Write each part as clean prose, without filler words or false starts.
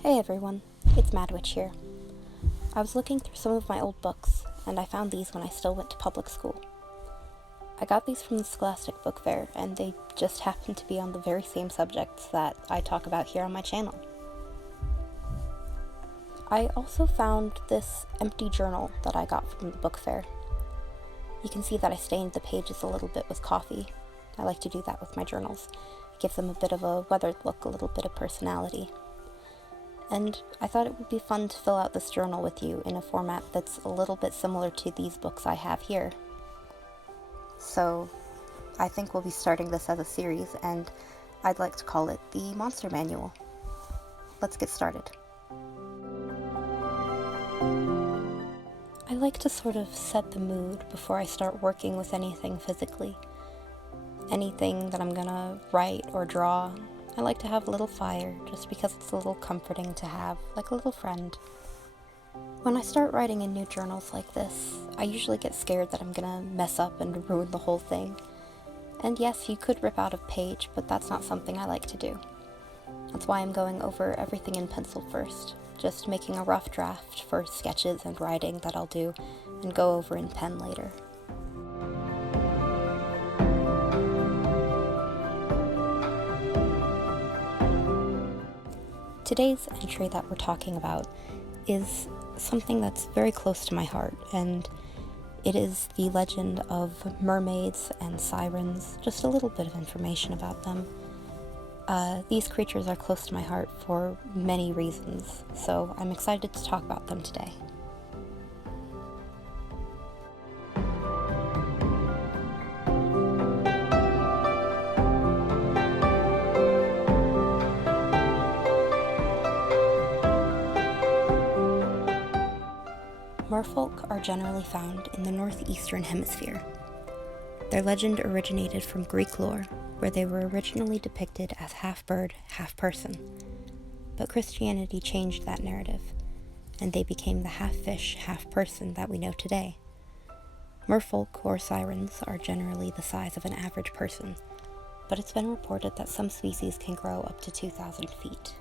Hey everyone, it's Madwitch here. I was looking through some of my old books, and I found these when I still went to public school. I got these from the Scholastic Book Fair, and they just happen to be on the very same subjects that I talk about here on my channel. I also found this empty journal that I got from the book fair. You can see that I stained the pages a little bit with coffee. I like to do that with my journals. It gives them a bit of a weathered look, a little bit of personality. And I thought it would be fun to fill out this journal with you in a format that's a little bit similar to these books I have here. So I think we'll be starting this as a series, and I'd like to call it the Monster Manual. Let's get started. I like to sort of set the mood before I start working with anything physically. Anything that I'm gonna write or draw, I like to have a little fire just because it's a little comforting to have, like a little friend. When I start writing in new journals like this, I usually get scared that I'm gonna mess up and ruin the whole thing. And yes, you could rip out a page, but that's not something I like to do. That's why I'm going over everything in pencil first, just making a rough draft for sketches and writing that I'll do and go over in pen later. Today's entry that we're talking about is something that's very close to my heart, and it is the legend of mermaids and sirens, just a little bit of information about them. These creatures are close to my heart for many reasons, so I'm excited to talk about them today. Merfolk are generally found in the northeastern hemisphere. Their legend originated from Greek lore, where they were originally depicted as half-bird, half-person. But Christianity changed that narrative, and they became the half-fish, half-person that we know today. Merfolk, or sirens, are generally the size of an average person, but it's been reported that some species can grow up to 2,000 feet.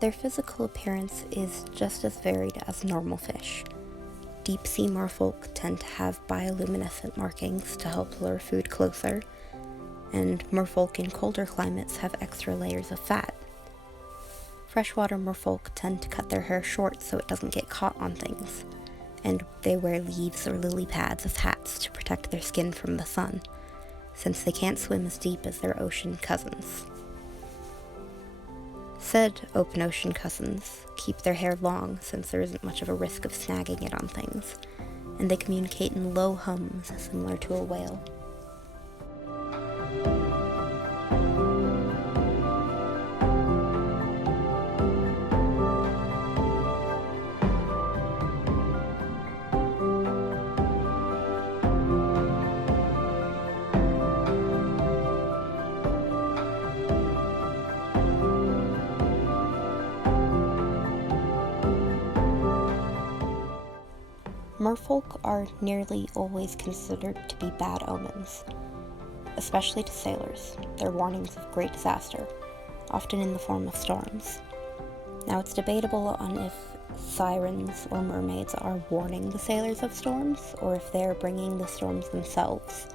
Their physical appearance is just as varied as normal fish. Deep-sea merfolk tend to have bioluminescent markings to help lure food closer, and merfolk in colder climates have extra layers of fat. Freshwater merfolk tend to cut their hair short so it doesn't get caught on things, and they wear leaves or lily pads as hats to protect their skin from the sun, since they can't swim as deep as their ocean cousins. Said open ocean cousins keep their hair long since there isn't much of a risk of snagging it on things, and they communicate in low hums similar to a whale. Merfolk are nearly always considered to be bad omens, especially to sailors. They're warnings of great disaster, often in the form of storms. Now, it's debatable on if sirens or mermaids are warning the sailors of storms, or if they're bringing the storms themselves.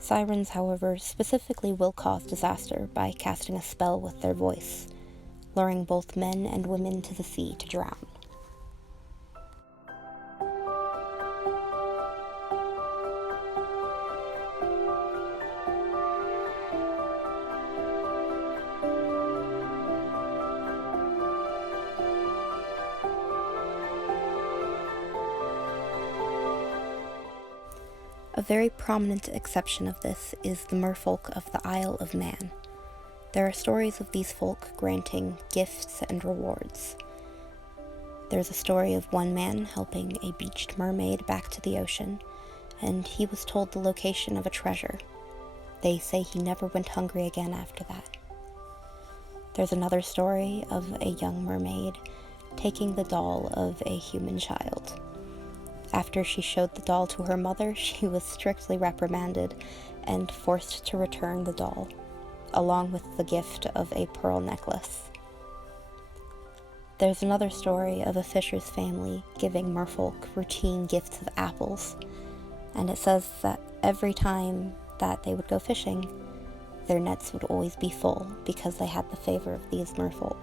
Sirens, however, specifically will cause disaster by casting a spell with their voice, luring both men and women to the sea to drown. A very prominent exception of this is the merfolk of the Isle of Man. There are stories of these folk granting gifts and rewards. There's a story of one man helping a beached mermaid back to the ocean, and he was told the location of a treasure. They say he never went hungry again after that. There's another story of a young mermaid taking the doll of a human child. After she showed the doll to her mother, she was strictly reprimanded and forced to return the doll, along with the gift of a pearl necklace. There's another story of a fisher's family giving merfolk routine gifts of apples, and it says that every time that they would go fishing, their nets would always be full because they had the favor of these merfolk.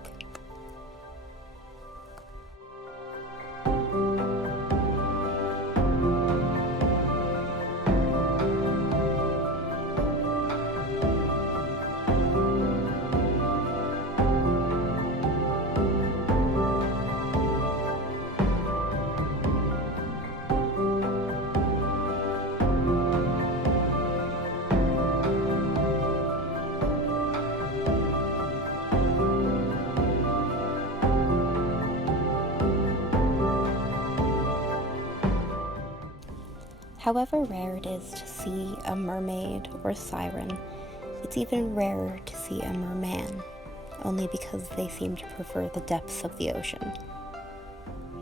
However rare it is to see a mermaid or siren, it's even rarer to see a merman, only because they seem to prefer the depths of the ocean.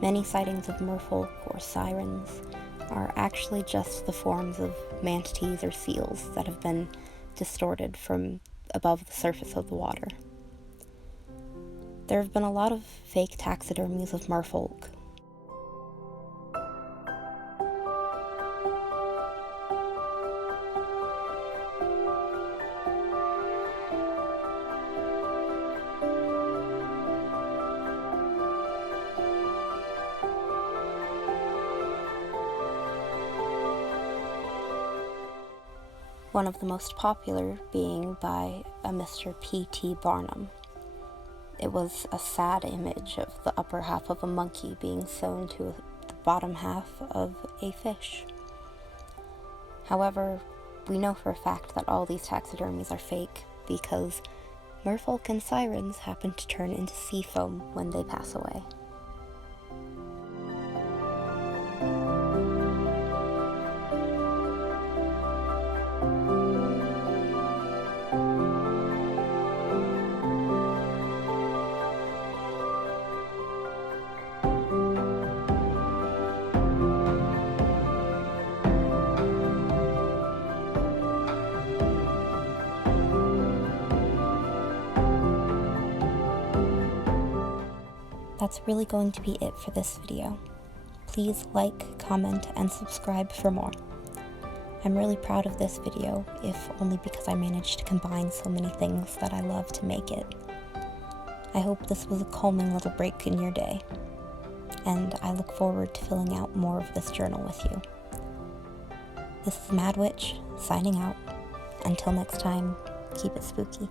Many sightings of merfolk or sirens are actually just the forms of manatees or seals that have been distorted from above the surface of the water. There have been a lot of fake taxidermies of merfolk. One of the most popular being by a Mr. P.T. Barnum. It was a sad image of the upper half of a monkey being sewn to the bottom half of a fish. However, we know for a fact that all these taxidermies are fake because Merfolk and Sirens happen to turn into sea foam when they pass away. That's really going to be it for this video. Please like, comment, and subscribe for more. I'm really proud of this video, if only because I managed to combine so many things that I love to make it. I hope this was a calming little break in your day, and I look forward to filling out more of this journal with you. This is Mad Witch, signing out. Until next time, keep it spooky.